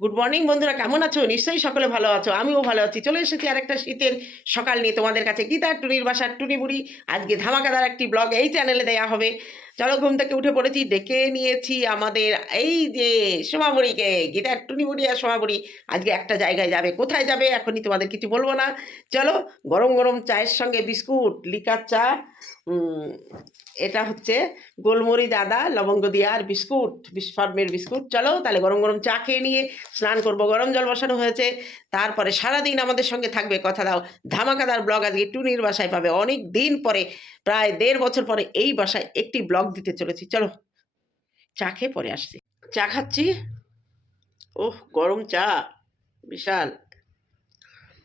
Good morning বন্ধুরা, কেমন আছো? নিশ্চয়ই সকলে ভালো আছো, আমিও ভালো আছি। চলে এসেছি আর একটা শীতের সকাল নিয়ে তোমাদের কাছে গীতা টুনির বাসার টুনি বুড়ি আজকে ধামাকাদার একটি ব্লগ এই চ্যানেলে দেয়া হবে। চলো, ঘুম থেকে উঠে পড়েছি, ডেকে নিয়েছি আমাদের এই যে সোমাবুড়িকে গীতার টুনি বুড়ি আর সোমাবুড়ি আজকে একটা জায়গায় যাবে, কোথায় যাবে এখনই তোমাদের কিছু বলব না। চলো, গরম গরম চায়ের সঙ্গে বিস্কুট, লিকার চা এটা হচ্ছে গোলমরিচ, আদা, লবঙ্গ দিয়া আর বিস্কুট বিস্ফার্মের বিস্কুট। চলো তাহলে গরম গরম চা খেয়ে নিয়ে স্নান করব। গরম জল বসানো হয়েছে। তারপরে সারাদিন আমাদের সঙ্গে থাকবে কথা দাও। ধামাকাদার ব্লগ আজকে টুনির বাসায় পাবে। অনেক দিন পরে, প্রায় দেড় বছর পরে এই বাসায় একটি ব্লগ দিতে চলেছি। চলো, চা খেয়ে পরে আসছি। চা খাচ্ছি? ওহ, গরম চা। বিশাল।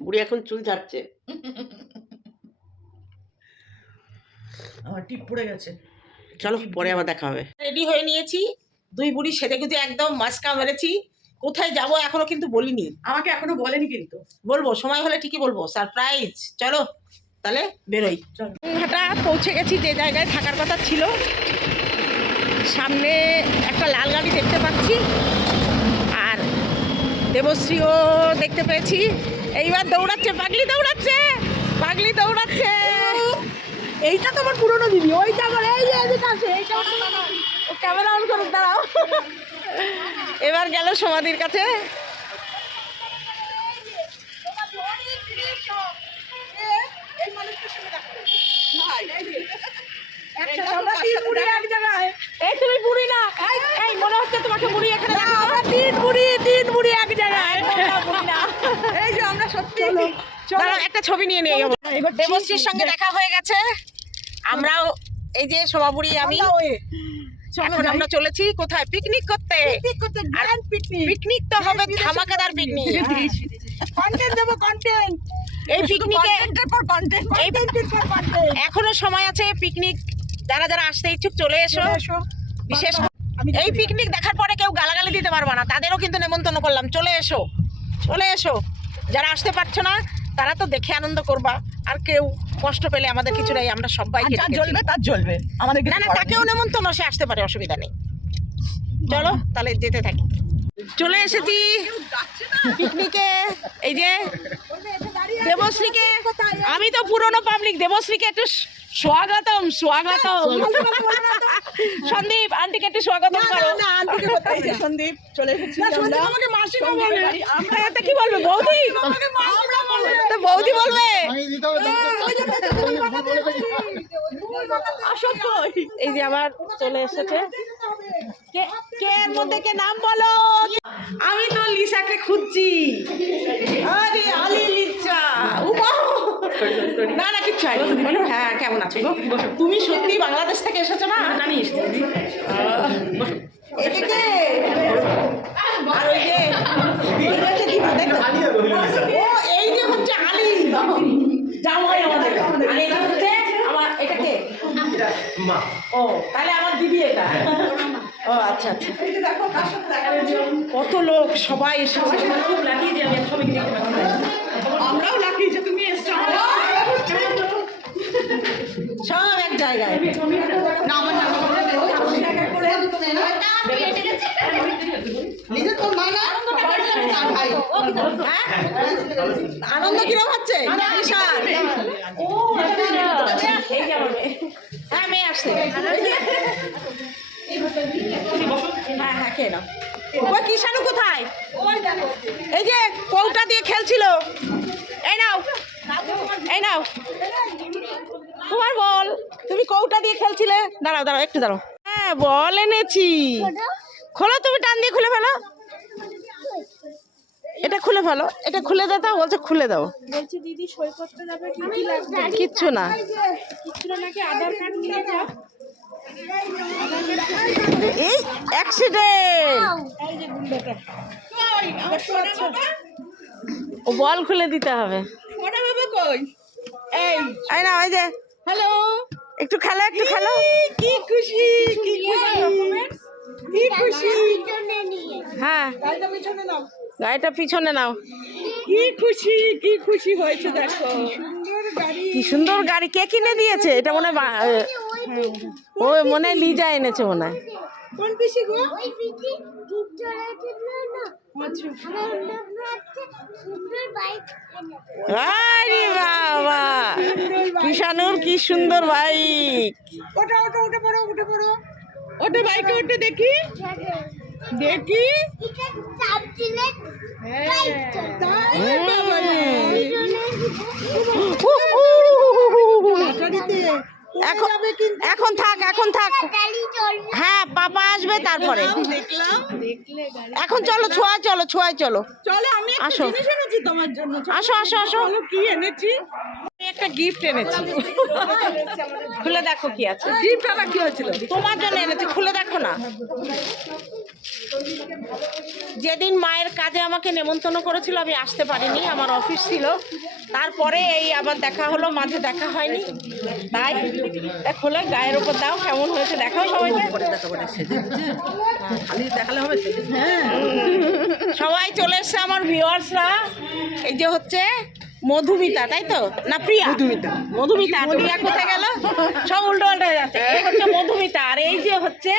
বুড়ি এখন চুল ঝাড়ছে। আমার টিপ পড়ে গেছে। চলো পরে আবার দেখা হবে। রেডি হয়ে নিয়েছি। দুই বুড়ি সেজে গুজে একদম মাস্কা মেরেছি। কোথায় যাব এখনও কিন্তু বলিনি। আমাকে এখনও বলেনি কিন্তু। বলব সময় হলে ঠিকই বলব। সারপ্রাইজ চলো তাহলে বেরোই। চলো। হাটা পৌঁছে গেছি যে জায়গায় থাকার কথা ছিল। সামনে একটা লাল গাড়ি দেখতে পাচ্ছি। আর দেবশ্রীও দেখতে পেয়েছি। এইবার দৌড়াচ্ছে পাগলি দৌড়াচ্ছে পাগলি দৌড়াচ্ছে। এইটা তোমার পুরনো দিদি ওইটা আমার এই যে এদিকে আছে এইটা ও ক্যামেরা অন করুক দাঁড়াও। এবার গেল সমাধির কাছে। এই তুমি বুড়ি না। এই মনে হচ্ছে তোমাকে বুড়ি এখানে আমরা তিন বুড়ি তিন বুড়ি এক জায়গায়। এই যে আমরা সত্যি একটা ছবি নিয়ে নেই এবার দেবশ্রীর সঙ্গে দেখা। হয়ে গেছে। আমরাও এই যে আমি। এখন আমরা চলেছি কোথায়? পিকনিক করতে। পিকনিক তো হবে ধামাকাদার পিকনিক কন্টেন্ট দেবো কন্টেন্ট এই পিকনিকে পর কন্টেন্ট পর কন্টেন্ট এখনও সময় আছে পিকনিক যারা যারা আসতে ইচ্ছুক চলে এসো। এসো। বিশেষ এই পিকনিক দেখার পরে কেউ গালাগালি দিতে পারবে না। তাদেরও কিন্তু নেমন্তন্ন করলাম। চলে এসো। চলে এসো। যারা আসতে পারছ না তারা তো দেখে আনন্দ করবা আর কেউ কষ্ট পেলে আমাদের কিছু নেই আমরা সবাই জ্বলবে তার জ্বলবে। আমাদের না না তাকেও নেমন্তন্ন সে আসতে পারে অসুবিধা নেই। চলো তাহলে যেতে থাকি। চলে এসেছি পিকনিকে। এই যে দেবশ্রীকে। আমি তো পুরনো পাবলিক দেবশ্রীকে একটু স্বাগতম স্বাগতম। সন্দীপ আন্টিকে একটু স্বাগত করো এই সন্দীপ চলে এসেছি আমরা আমাকে মাসিমা বলে আমরা এত কি বলবে বৌদি তো বৌদি বলবে এই যে আমার চলে এসেছে কে কে এর মধ্যে কে নাম বলো? আমি তো লিসাকে খুঁজছি। আরে আলি লিসা উমা। না না কিচ্ছু হয়নি। বলো হ্যাঁ কেমন আছো? গো তুমি সত্যি বাংলাদেশ থেকে এসেছ না? আমি এদিকে। আর ওই যে এই ও যে হচ্ছে আলি। জামাই আমাদের। আর এটা হচ্ছে আমার এটা কে? ও তাহলে আমার দিদি এটা। ও আচ্ছা আচ্ছা। কত লোক সবাই এসেছে। খুব লাকি যে আমি দেখতে পাচ্ছি। আমরাও লাকি যে তুমি এসছো সব এক জায়গায়। না আমার আনন্দ কিরম হচ্ছে কোথায় এই যে কৌটা দিয়ে খেলছিল এই নাও এই নাও তোমার বল, তুমি কৌটা দিয়ে খেলছিলে? দাঁড়াও দাঁড়াও, একটু দাঁড়াও। হ্যাঁ বল এনেছি। খোলো। তুমি টান দিয়ে খুলে ফেলো। এটা খুলে ফেলো। এটা খুলে দাও তো বলছে খুলে দাও। বলছি দিদি সই করতে যাবে কি কি লাগবে? কিচ্ছু না। কিছু না নাকি আধার কার্ড নিয়ে যাও? এই অ্যাক্সিডেন্ট ও বল খুলে দিতে হবে। এই না ওই যে। হ্যালো? একটু খেলো একটু খেলো। কি খুশি কি খুশি। কি খুশি। হ্যাঁ। গাড়িটা পিছনে নাও। গাড়িটা পিছনে নাও। কি খুশি কি খুশি হয়েছে দেখো। সুন্দর গাড়ি। কি সুন্দর গাড়ি। কে কিনে দিয়েছে? এটা মনে হয় ও মনে হয় লিজা এনেছে মনে হয়। কোন পিসি গো? আরে বাবা কিষানুর কি সুন্দর বাইক ওটা ওটা ওটা পড়ো উঠে পড়ো ওটা বাইকে দেখি দেখি এখন এখন থাক এখন থাক হ্যাঁ পাপা আসবে তারপরে। দেখলাম এখন চলো ছোঁয়া চলো ছোঁয়ায় চলো। চলো আমি আসো। তোমার জন্য। আসো আসো আসো। কি এনেছি? আমি একটা গিফট এনেছি। খুলে দেখো কি আছে। গিফট আবার কি হয়েছিল? তোমার জন্য এনেছি খুলে দেখো না। যেদিন মায়ের কাজে আমাকে নেমন্তন্ন করেছিল আমি আসতে পারিনি আমার অফিস ছিল। তারপরে এই আবার দেখা হলো মাঝে দেখা হয়নি। তাই খুলে গায়ের উপর দাও কেমন হয়েছে দেখাও হ্যাঁ সবাই চলে এসছে আমার ভিউয়ার্সরা এই যে হচ্ছে মধুমিতা তাই তো? না প্রিয়া? মধুমিতা। মধুমিতা প্রিয়া কোথায় গেল? সব উল্টো উল্টো হয়ে যাচ্ছে। এই হচ্ছে মধুমিতা আর এই যে হচ্ছে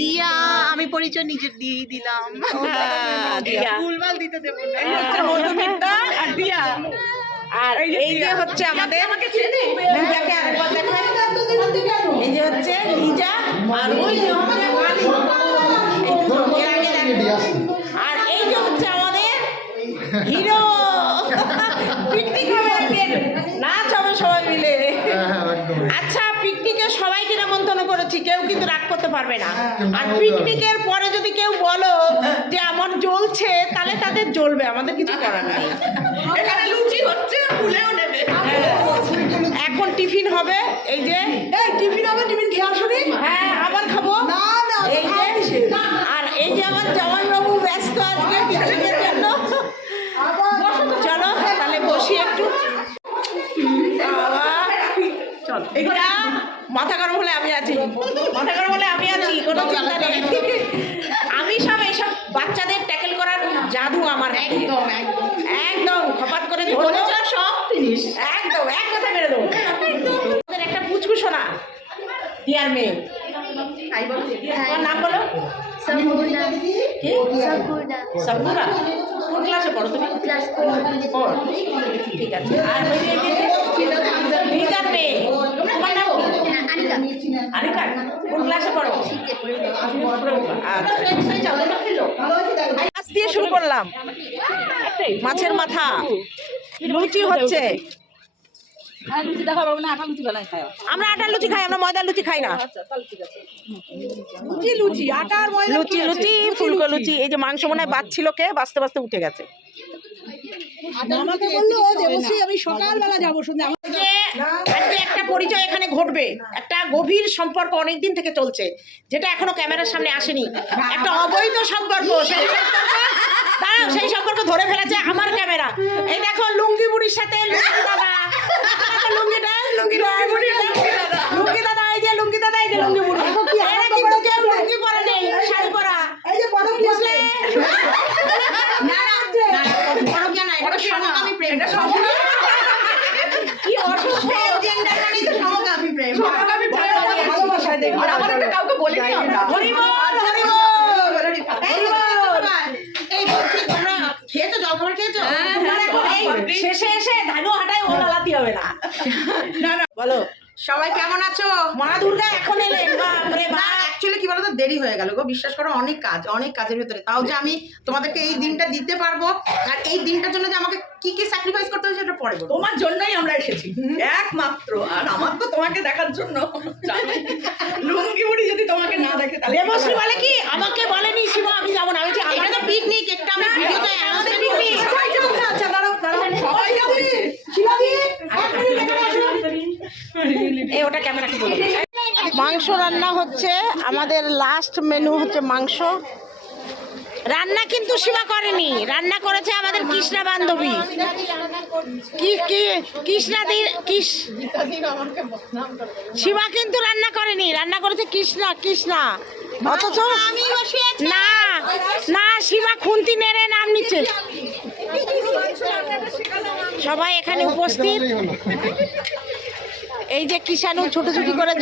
দিয়া আমি পরিচয় নিজের দিয়ে দিলাম। দিয়া। ভুলভাল দিতে দেবো না। এই হচ্ছে মধুমিতা আর দিয়া। আর এই যে হচ্ছে আমাদের লিজাকে আরেকবার দেখাই। এই যে হচ্ছে লিজা আর ওই যে হচ্ছে। আর এই যে হচ্ছে আমাদের হিরো। করেছি কেউ কিন্তু রাগ করতে পারবে না। আর পিকনিকের পরে যদি কেউ বলো যে আমার জ্বলছে তাহলে তাদের জ্বলবে আমাদের কিছু করার নেই। এখানে লুচি হচ্ছে ভুলেও নেবে। এখন টিফিন হবে এই যে এই টিফিন হবে টিফিন খেয়ে আসুনি হ্যাঁ আবার খাব না না এই যে আর এই যে আমার জামাইবাবু ব্যস্ত আজকে পিকনিকের জন্য চলো তাহলে বসি একটু বাবা, চল এটা মাথা গরম হলে আমি আছি মাথা গরম হলে আমি আছি কোনো চিন্তা নেই আমি সব এইসব বাচ্চাদের ট্যাকেল করার জাদু আমার একদম একদম খপাত করে দিব সব জিনিস একদম এক কথা মেরে দেবো ওদের একটা পুচকু শোনা দিয়ার মেয়ে তোমার নাম বলো কি কোন ক্লাসে পড়ো তুমি? ঠিক আছে। আর মেয়ে তোমার নাম আনিকা। কোন ক্লাসে পড়ো? আজ দিয়ে শুরু করলাম। মাছের মাথা। লুচি হচ্ছে। আমরা আটার লুচি খাই আমরা ময়দার লুচি খাই না। লুচি লুচি আটার লুচি লুচি। ফুলকো লুচি। এই যে মাংস মনে হয় বাঁচছিল কে বাঁচতে বাঁচতে উঠে গেছে। একটা পরিচয় এখানে ঘটবে। একটা গভীর সম্পর্ক অনেক দিন থেকে চলছে যেটা এখনও ক্যামেরার সামনে আসেনি। একটা অবৈধ সম্পর্ক সেই সম্পর্ক দাঁড়াও সেই সম্পর্ক ধরে ফেলেছে আমার ক্যামেরা। এই দেখো লুঙ্গি বুড়ির সাথে লুঙ্গি দাদা। দেখো লুঙ্গিটা লুঙ্গি লুঙ্গি দাদা। লুঙ্গি দাদা এই যে লুঙ্গি দাদা এই যে লুঙ্গি বুড়ি এরা কিন্তু কেউ লুঙ্গি পরে নেই শাড়ি পরা। এই যে বড় বুঝলে? না না না পরকিয়া না এটা সমকামী প্রেম। এটা কি অসুস্থ। জেন্ডার মানেই তো সমকামী প্রেম। সমকামী প্রেম ভালোবাসায় দেখব আর আমার একটা কাউকে বলিনি আমরা হরিবল হরিবল হরিবল এই বলছি তোমরা খেয়েছো জল খাবার খেয়েছো তোমার এখন এই শেষে এসে ধানু হাঁটায় ও লালাতি হবে না বলো সবাই কেমন আছো? মা দুর্গা এখন এলেন। বাপরে না বাপ। অ্যাকচুয়ালি কি বলতো দেরি হয়ে গেল গো বিশ্বাস করো অনেক কাজ অনেক কাজের ভেতরে। তাও যে আমি তোমাদেরকে এই দিনটা দিতে পারব আর এই দিনটার জন্য যে আমাকে কি কি স্যাক্রিফাইস করতে হয়েছে সেটা পরে তোমার জন্যই আমরা এসেছি একমাত্র। আর আমার তো তোমাকে দেখার জন্য। লুঙ্গি বুড়ি যদি তোমাকে না দেখে তাহলে দেবশ্রী বলে কি? আমাকে বলেনি শিবা আমি যাব না। আমি এটা তো পিকনিক একটা আমি ভিডিওতে আমাদের অ্যানাউন্সমেন্ট picnic। করছি। আচ্ছা দাঁড়াও দাঁড়াও। সবাই যাবে। শিলাদি এক মিনিট এখানে আসো। এই মাংস রান্না হচ্ছে, আমাদের লাস্ট মেনু হচ্ছে মাংস। রান্না কিন্তু শিবা করেনি, রান্না করেছে আমাদের কৃষ্ণা বান্ধবী। কি কি, কৃষ্ণা দি, কৃষ শিবা কিন্তু রান্না করেনি, রান্না করেছে কৃষ্ণা কৃষ্ণা। অথচ না না, শিবা খুন্তি নেড়ে নাম নিচ্ছে। সবাই এখানে উপস্থিত। এই যে কিষাণু ছুটোছুটি করে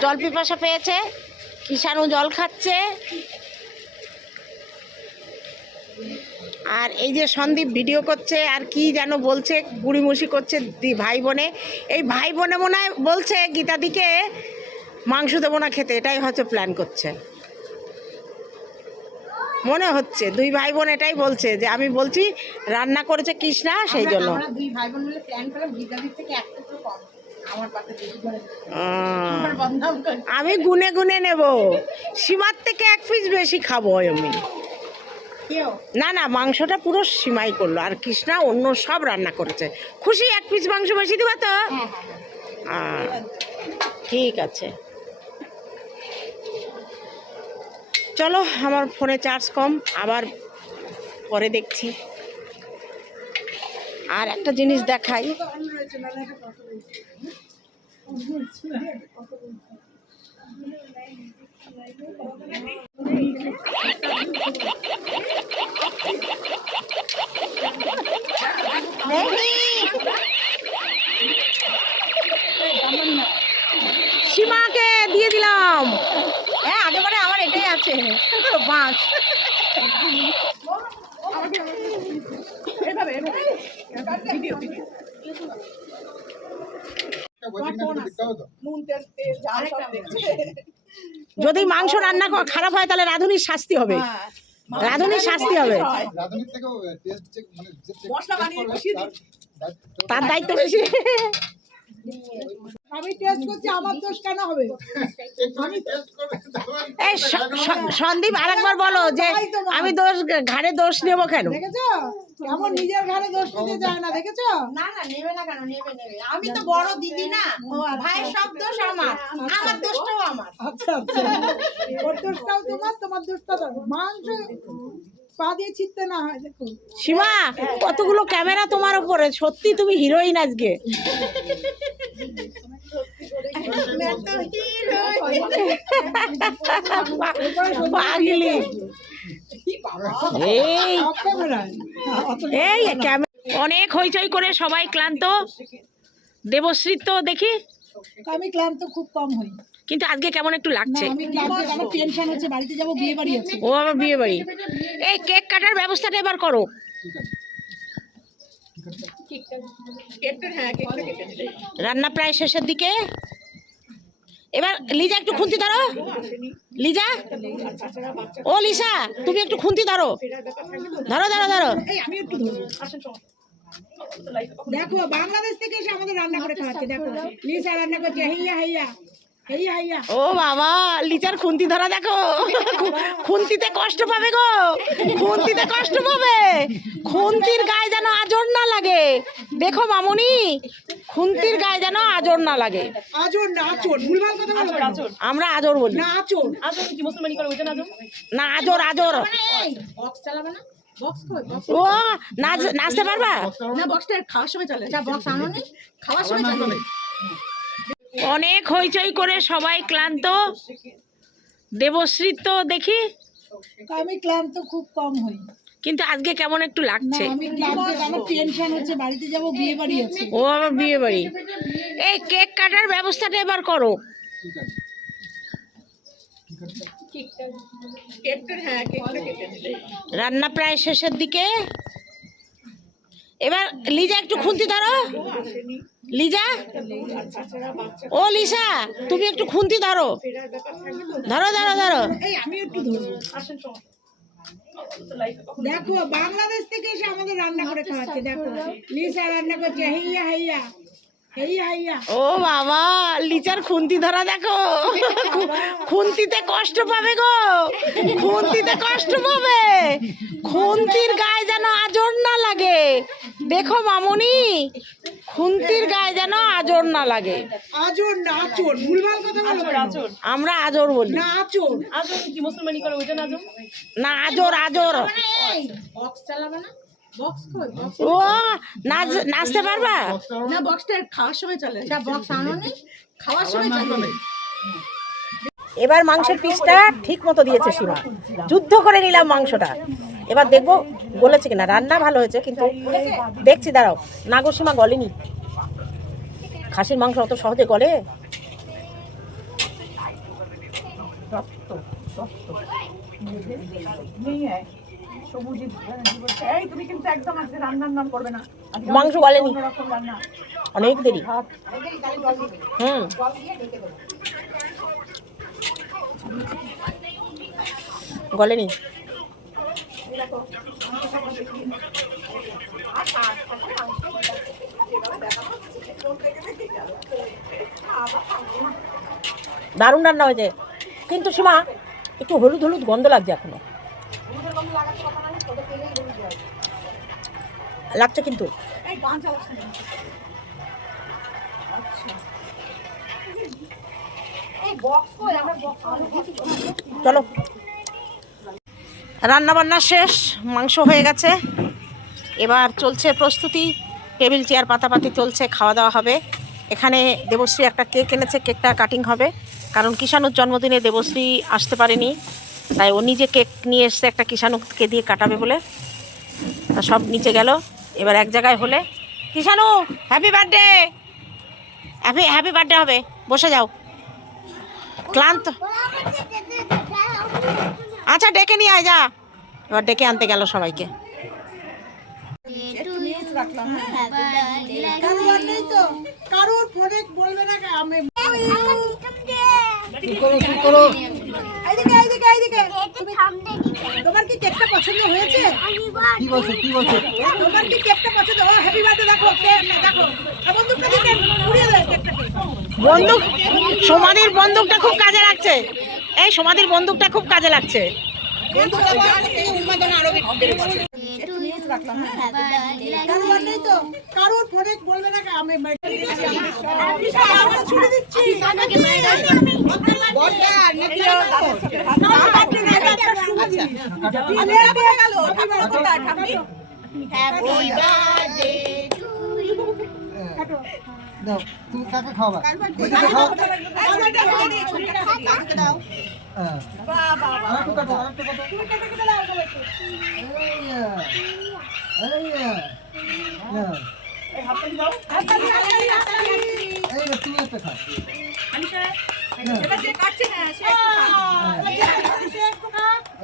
জল পিপাসা পেয়েছে, কিষাণু জল খাচ্ছে। আর এই যে সন্দীপ ভিডিও করছে, আর কি যেন বলছে গুড়িমুষি করছে দি- ভাই বোনে। এই ভাই বোনে মনে হয় বলছে, গীতাদিকে মাংস দেবো না খেতে, এটাই হয়তো প্ল্যান করছে। মনে হচ্ছে, দুই ভাই বোন এটাই বলছে, যে আমি বলছি, রান্না করেছে কৃষ্ণা, সেই জন্য। দুই ভাই বোন মিলে প্ল্যান করলাম থেকে আমি গুনে গুনে নেব। সীমার থেকে এক পিস বেশি খাব আমি। না না মাংসটা পুরো সীমাই করল। আর কৃষ্ণা অন্য সব রান্না করেছে। খুশি এক পিস মাংস বেশি দিবা তো? হ্যাঁ হ্যাঁ হ্যাঁ। ঠিক আছে। চলো আমার ফোনে চার্জ কম। আবার পরে দেখছি। আর একটা জিনিস দেখাই। সীমাকে দিয়ে দিলাম। হ্যাঁ আগেবারে আমার এটাই আছে। বাঁশ এভাবে ভিডিও ভিডিও নুন তেল তেল ঝাল সব দেখছে যদি মাংস রান্না খারাপ হয় তাহলে রাঁধুনির শাস্তি হবে। রাধুনির রাঁধুনির শাস্তি হবে। মানে তার দায়িত্ব- তার দায়িত্ব বেশি। আমি টেস্ট করছি আমার দোষ কেন হবে? একটুখানি test করবে, তারপর এই স- স- সন্দীপ আরেকবার বলো যে আমি দোষ ঘাড়ে দোষ নেব কেন? দেখেছ? কেমন নিজের ঘরে দোষ নিতে যায় না দেখেছ? না না নেবে না কেন নেবে নেবে। আমি তো বড় দিদি না ভাই সব দোষ আমার। আমার দোষটাও আমার। আচ্ছা আচ্ছা। ওর দোষটাও তোমার তোমার দোষটা মাংস পা দিয়ে ছিটতে না হয় দেখো সীমা কতগুলো ক্যামেরা তোমার উপরে? সত্যি তুমি হিরোইন আজকে। পাগলি। এই। অনেক হইচই করে সবাই ক্লান্ত। দেবশ্রী তো দেখি। আমি ক্লান্ত খুব কম হই। কিন্তু আজকে কেমন একটু লাগছে? ও আমার টেনশন হচ্ছে বাড়িতে যাব বিয়ে বাড়ি আছে। ও আবার বিয়ে বাড়ি। এই কেক কাটার ব্যবস্থাটা এবার করো। হ্যাঁ রান্না প্রায় শেষের দিকে। এবার লিজা একটু খুন্তি ধরো। লিজা? ও লিসা তুমি একটু খুন্তি ধরো। ধরো ধরো ধরো। একটু দেখো বাংলাদেশ থেকে এসে আমাদের রান্না করে খাওয়াচ্ছে দেখো। লিসা রান্না করছে হেইয়া হেইয়া। ও বাবা লিচার খুন্তি ধরা দেখো। খুন্তিতে কষ্ট পাবে গো। খুন্তিতে কষ্ট পাবে। খুন্তির গায়ে যেন আজর না লাগে। দেখো মামুনি খুন্তির গায়ে যেন আজর না লাগে। আচর না আচর। ভুলভাল কথা বলো আমরা আজর বলি। না আচর। না আজর? আজর বক্স চালাবে না? বক্স কই? বক্স ও নাচ নাচতে পারবা? না বক্সটা খাওয়ার সময় চলে যা বক্স আনো নি? খাওয়ার সময় না, অনেক হইচই করে সবাই ক্লান্ত। দেবশ্রী তো দেখি। আমি ক্লান্ত খুব কম হই। কিন্তু আজকে কেমন একটু লাগছে। ক্লান্ত আমার বিয়ে বাড়ি ও এই কেক কাটার ব্যবস্থাটা এবার করো। রান্না প্রায় শেষের দিকে। এবার লিজা একটু খুন্তি ধরো। লিজা? ও লিসা, তুমি একটু খুন্তি ধরো। ধরো ধরো ধরো। দেখো, বাংলাদেশ থেকে এসে আমাদের রান্না করে খাওয়াচ্ছে, দেখো। লিসা রান্না করছে, হেইয়া হেইয়া। ও বাবা লিচার খুন্তি ধরা দেখো। খুন্তিতে কষ্ট পাবে গো। খুন্তিতে কষ্ট পাবে। খুন্তির গায়ে যেন আজর না লাগে। দেখো মামুনি খুন্তির গায়ে যেন আজর না লাগে। আচর না আচর। ভুলভাল কথা বলো? আমরা আজর বলি। না আচর। না আজর? না আজর আজর। বক্স চালাবে না? ও নাচ নাচতে পারবা? না বক্সটা খাওয়ার সময় চলে যা বক্স আনো নি? খাওয়ার সময় চালাবে না। এবার মাংসের পিসটা ঠিক মতো দিয়েছে সীমা। যুদ্ধ করে নিলাম মাংসটা। এবার দেখব গলেছে কিনা। রান্না ভালো হয়েছে কিন্তু দেখছি দাঁড়াও। না গো সীমা গলেনি। খাসির মাংস অত সহজে গলে? সবুজি বলছে? এই তুমি কিন্তু একদম আজকে রান্নার নাম করবে না। মাংস গলেনি। অনেক দেরি। হুম। গলেনি? দারুণ রান্না হয়েছে। কিন্তু সীমা একটু হলুদ হলুদ গন্ধ লাগছে এখনও। লাগছে কিন্তু। চলো। রান্না বান্না শেষ মাংস হয়ে গেছে। এবার চলছে প্রস্তুতি। টেবিল চেয়ার পাতাপাতি চলছে খাওয়া দাওয়া হবে। এখানে দেবশ্রী একটা কেক এনেছে কেকটা কাটিং হবে। কারণ কিষাণুর জন্মদিনে দেবশ্রী আসতে পারেনি। তাই ও নিজে কেক নিয়ে এসছে, একটা কিষাণুকে দিয়ে কাটাবে বলে। তা সব নিচে গেল। এবার এক জায়গায় হলে, Kishanu happy birthday happy happy birthday হবে। বসে যাও। ক্লান্ত। আচ্ছা ডেকে নিয়ে আয়, যা। এবার ডেকে আনতে গেল সবাইকে। তো কারোর ফোনে বলবে না আমি এইদিকে এইদিকে এইদিকে। তুমি তোমার কি কেকটা পছন্দ হয়েছে? কি বলছে কি বলছে? তোমার কি কেকটা পছন্দ? ও হ্যাপি বার্থডে দেখো দেখো। আর বন্ধুকে উড়িয়ে দেয় বন্দুক সমাধির বন্দুকটা খুব কাজে লাগছে। এই সমাধির বন্দুকটা খুব কাজে লাগছে। কারোর নেই তো কারোর ফোনে বলবে না আমি আমার দিচ্ছি দাও তুমি কাকে খাওয়াবা ওইটাকে খাও হ্যাঁ আরেকটু কাটো আরেকটু কাটো এই এই এই এই তুমি একটা খাও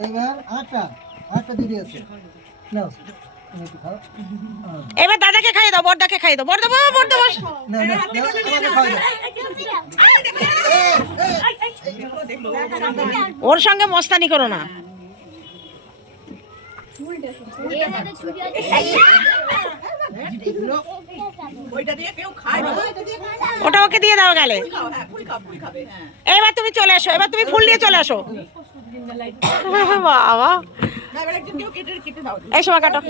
এইবার আরেকটা আরেকটা দিদি আছে নাও তুমি একটু খাও হ্যাঁ। এবার দাদাকে খাইয়ে দাও বড়দাকে খাইয়ে দাও। বড়দা বাবা বড়দা বস। ওর সঙ্গে মস্তানি করো না। ওটা ওকে দিয়ে দাও গেলে। হ্যাঁ ফুল খাও ফুল খাবে হ্যাঁ। এবার তুমি চলে আসো এবার তুমি ফুল নিয়ে চলে আসো। বাবা এই সময় কাটো।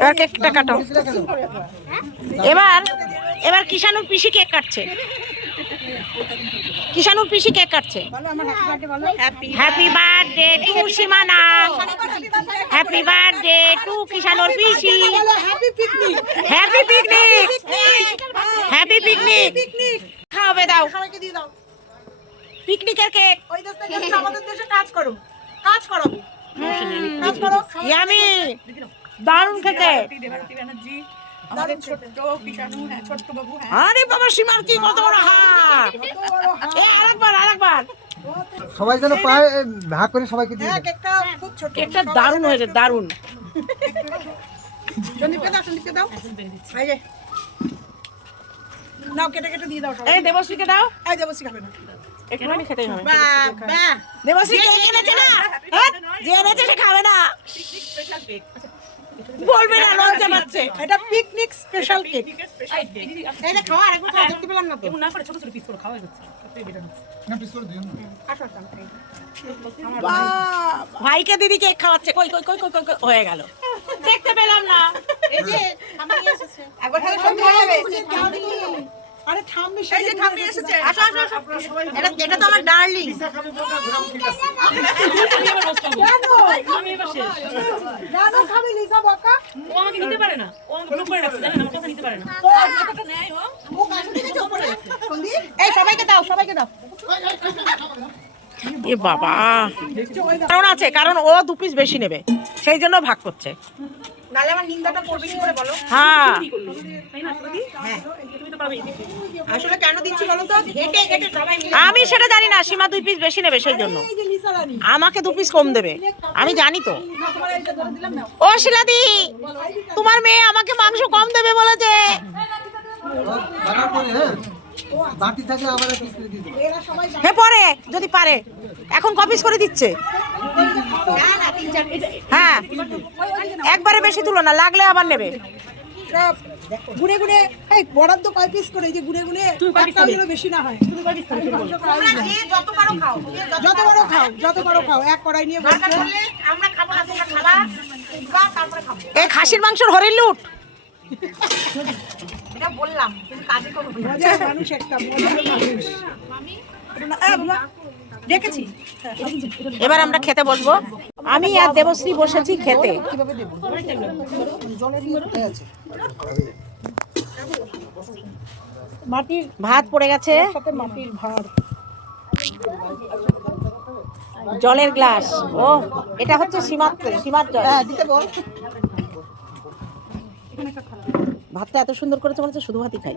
এবার কেকটা কাটো। এবার এবার কিষানুর পিসি কেক কাটছে। কিষানুর পিসি কেক কাটছে। Happy birthday to Seemana happy birthday to কিষানুর PC. Happy picnic happy picnic happy picnic খাওয়াবে দাও। সবাইকে দিয়ে দাও। পিকনিকের কেক ওই দেশ থেকে আমাদের দেশে কাজ করো কাজ করাবো কাজ করো ইয়ামি দারুণ খেতে দেবারতী ব্যানার্জি আমাদের ছোট্ট কিষাণু হ্যাঁ ছোট্ট বাবু হ্যাঁ আরে বাবা সীমার কি কত বড় হাত এ আরেকবার আরেকবার সবাই যেন পায় ভাগ করে সবাইকে দিয়ে হ্যাঁ কেকটা খুব ছোট কেকটা দারুণ হয়েছে দারুণ সন্দীপকে দাও সন্দীপকে দাও এই যে নাও কেটে কেটে দিয়ে দাও এই দেবশ্রীকে দাও এই দেবশ্রী খাবে না একটুখানি খেতেই হবে। দেবশ্রী কেক এনেছে না? হ্যাঁ? যে এনেছে সে খাবে না। বলবে না লজ্জা পাচ্ছে। এটা picnic special cake special cake এই যে খাওয়া আরেকবার খাওয়া দেখতে পেলাম না তো। না করে ছোট ছোট পিস করে খাওয়া যাচ্ছে সবথেকে better হচ্ছে। না, পিস করে দিও না। ভাইকে দিদি কেক খাওয়াচ্ছে। কই কই কই কই কই হয়ে গেল। দেখতে পেলাম না। এই যে ঠাম্মি এসেছে। একবার খাওয়া যাবে আরে ঠাম্মি এই যে ঠাম্মি এসেছে। আসো আসো আসো। এটা এটা তো আমার ডার্লিং জানো খাবি লিসা বকা? ও আমাকে নিতে পারে না। ও আমাকে ব্লক রাখছে জানেন আমার কথা নিতে পারে না। তো কথাটা নেয় ও ও কাছে থেকে চলে সন্দীপ? এই সবাইকে দাও সবাইকে দাও। এ বাবা। কারণ আছে কারণ ও দু পিস বেশি নেবে। সেই জন্য ভাগ করছে। নালে আমার নিন্দাটা করবে কি করে বলো? হ্যাঁ। তাই না তুমি আসলে কেন দিচ্ছি বলো তো? সবাই আমি সেটা জানি না সীমা দুই পিস বেশি নেবে সেই জন্য। আমাকে দু পিস কম দেবে। আমি জানি তো। ও শিলাদি তোমার মেয়ে আমাকে মাংস কম দেবে বলেছে। হ্যাঁ হে পরে যদি পারে। এখন কপিস করে দিচ্ছে। হ্যাঁ একবারে বেশি তুলো না লাগলে আবার নেবে। গুনে গুনে এই বরাদ্দ কয় পিস করে? এই যে গুনে গুনে একটা বেশি না হয়। যত খাও বড় খাও যত বড় খাও এক কড়াই নিয়ে বসে। দরকার হলে আমরা খাব না তোমরা তারপরে খাব। এই খাসির মাংসর হরিণ লুট। এটা বললাম কিন্তু কাজে করব মানুষ একটা মানুষ। আ, বাবা, দেখেছি। এবার আমরা খেতে বসবো। আমি আর দেবশ্রী বসেছি খেতে। মাটির ভাত পড়ে গেছে। মাটির ভার জলের গ্লাস। ও এটা হচ্ছে সীমার সীমার জল। ভাতটা এত সুন্দর করেছে মনে হচ্ছে শুধু ভাতই খাই।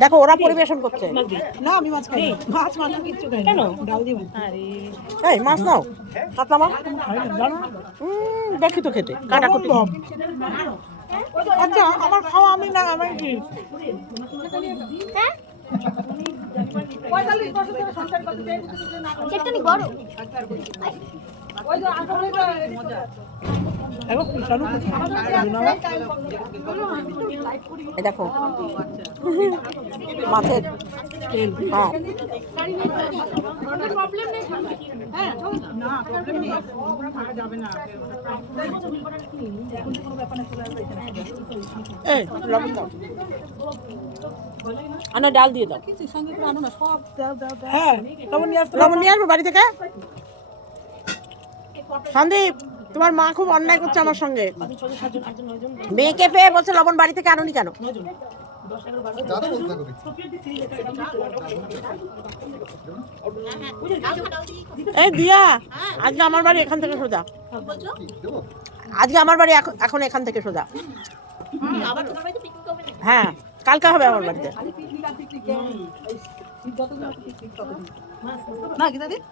দেখো ওরা পরিবেশন করছে। না আমি মাছ খাই মাছ মাছ কিচ্ছু খাই কেন? ডাল দিয়ে ভাত। এই মাছ নাও। কাতলা মাছ? উম, দেখি তো খেতে। কাটা কুটি আচ্ছা আমার খাওয়া আমি না আমার কি? এই দেখো। মাছের হ্যাঁ। আনো ডাল দিয়ে দাও। হ্যাঁ লবণ নিয়ে আসব বাড়ি থেকে? সন্দীপ। তোমার মা খুব অন্যায় করছে আমার সঙ্গে। মেয়েকে পেয়ে বলছে লবণ বাড়ি থেকে আনুনি কেন। এই দিয়া আজকে আমার বাড়ি এখান থেকে সোজা। আজকে আমার বাড়ি এখন- এখন এখান থেকে সোজা। হ্যাঁ কালকে হবে আমার বাড়িতে।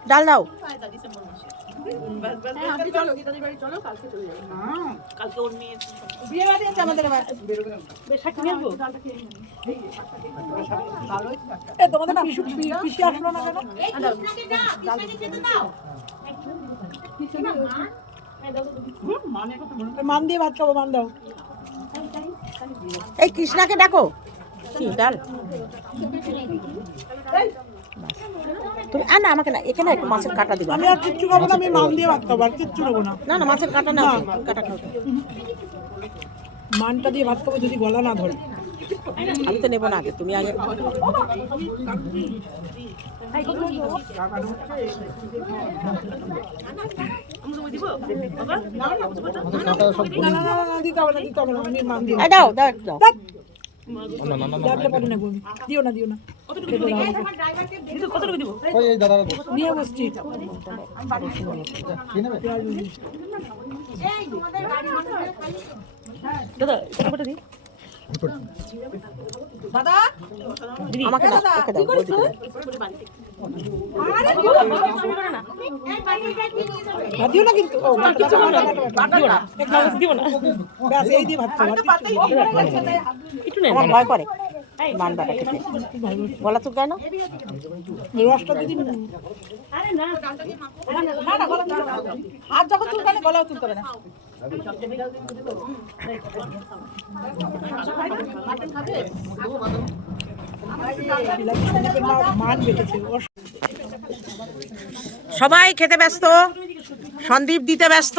ডাল দাও। তোমাদের না পিসি আসলো না কেন? মান দিয়ে ভাত খাব মান দাও। এই কৃষ্ণাকে ডাকো। কি ডাল তুমি আর না আমাকে না এখানে একটু মাছের কাটা দিবা আমি আর কিচ্ছু খাব না আমি মান দিয়ে ভাত খাব আর কিচ্ছু নেব না না না মাছের কাটা না কাটা খাও মানটা দিয়ে ভাত খাব যদি গলা না ধরে আমি তো নেব না আগে তুমি আগে মান দাও দাও দাও দিও না দিও না। নিয়ে বসছি দাদা দাদা! আমাকে দাদা দাও না কিন্তু। দিও না। ব্যাস এই দিয়ে ভাত আর ভয় করে মান বাটা খেতে। গলা তো গায় না এই রসটা দিদি হাত যখন তুলবে গলাও হবে না। সবাই খেতে ব্যস্ত সন্দীপ দিতে ব্যস্ত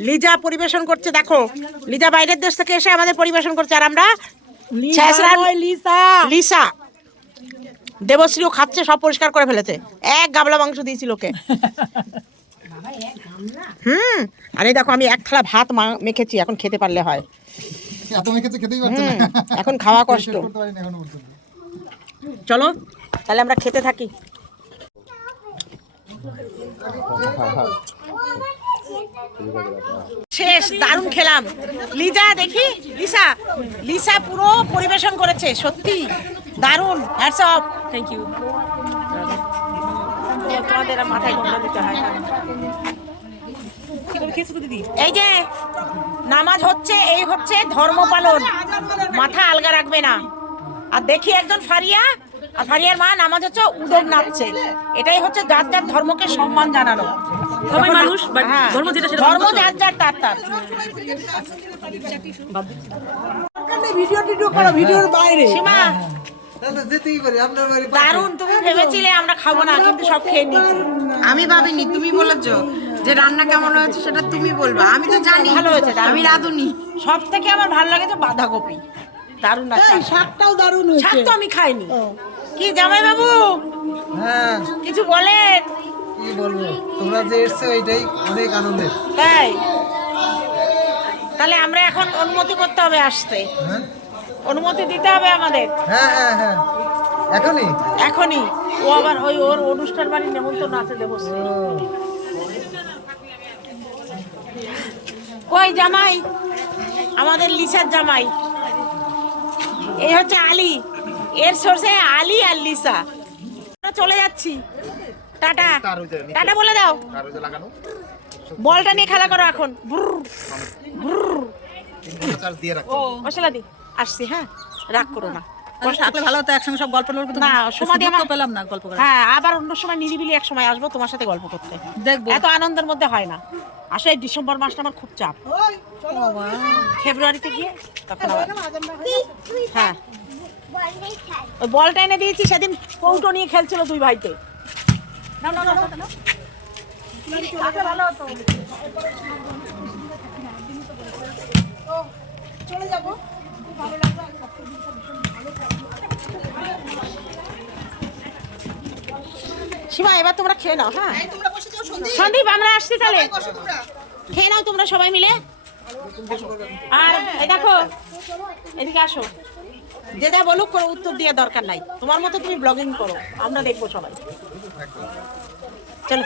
লিজা পরিবেশন করছে দেখো লিজা বাইরের দেশ থেকে এসে আমাদের পরিবেশন করছে আর আমরা লিসা। লিসা। দেবশ্রীও খাচ্ছে সব পরিষ্কার করে ফেলেছে। এক গাবলা মাংস দিয়েছি লোকে হুম আরে দেখো আমি এক থালা ভাত মা- মেখেছি এখন খেতে পারলে হয়। এখন খাওয়া কষ্ট। চলো, তাহলে আমরা খেতে থাকি। শেষ, দারুণ খেলাম। লিজা, দেখি, লিসা। লিসা পুরো পরিবেশন করেছে, সত্যি। দারুণ হ্যাটস অফ থ্যাংক ইউ তোমাদের মাথায় দিতে হয় এই যে, নামাজ হচ্ছে, এই হচ্ছে ধর্ম পালন মাথা আলগা রাখবে না। আর দেখি একজন ফারিয়া? আর ফারিয়ার মা নামাজ হচ্ছে উদম নাচছে। এটাই হচ্ছে যার যার ধর্মকে সম্মান জানানো। সবাই মানুষ ধর্ম যেটা ধর্ম যার যার তার তার। ভিডিও টিডিও করো ভিডিওর বাইরে। সীমা দারুণ তুমি ভেবেছিলে আমরা খাব না কিন্তু সব খেয়ে নিয়েছি। আমি ভাবিনি তুমি বলেছ যে রান্না কেমন হয়েছে সেটা তুমি বলবা। আমি তো জানি ভালো হয়েছে। আমি রাঁধুনি। সব থেকে আমার ভালো লাগে তো বাঁধাকপি। দারুণ এই শাকটাও দারুণ শাক তো আমি খাইনি। কি জামাই বাবু হ্যাঁ। কিছু বলেন কি বলব? তোমরা যে এসছো এইটাই অনেক আনন্দের। তাই? তাহলে আমরা এখন অনুমতি করতে হবে আসতে। হ্যাঁ? অনুমতি দিতে হবে আমাদের। হ্যাঁ হ্যাঁ হ্যাঁ। এখনই? এখনই। ও আবার ওই ওর অনুষ্ঠান বাড়ির নেমন্তন্ন আছে দেবশ্রী। কই জামাই? আমাদের লিসার জামাই। এই হচ্ছে আলী। এর সোর্সে আলী আর লিসা। চলে যাচ্ছি। টাটা। টাটা বলে দাও। বলটা নিয়ে খেলা করো এখন। মশলা দি। আসছি হ্যাঁ? রাগ করো না। থাকলে ভালো হতো একসঙ্গে সব গল্প না সমাধি পেলাম না গল্প হ্যাঁ আবার অন্য সময় নিরিবিলি এক সময় আসব তোমার সাথে গল্প করতে। দেখব। এত আনন্দের মধ্যে হয় না। আসলে ডিসেম্বর মাসটা আমার খুব চাপ। ফেব্রুয়ারিতে গিয়ে তখন হ্যাঁ। ওই বলটা এনে দিয়েছি সেদিন কৌটো নিয়ে খেলছিল দুই ভাইতে নাও। আচ্ছা, ভালো সীমা এবার তোমরা খেয়ে নাও হ্যাঁ। সন্দীপ আমরা আসছি তাহলে। খেয়ে নাও তোমরা সবাই মিলে। আর দেখো, এদিকে আসো। যে যা বলুক কোনো উত্তর দেওয়ার দরকার নাই। তোমার মতো তুমি ব্লগিং করো, আমরা দেখব সবাই। চলো।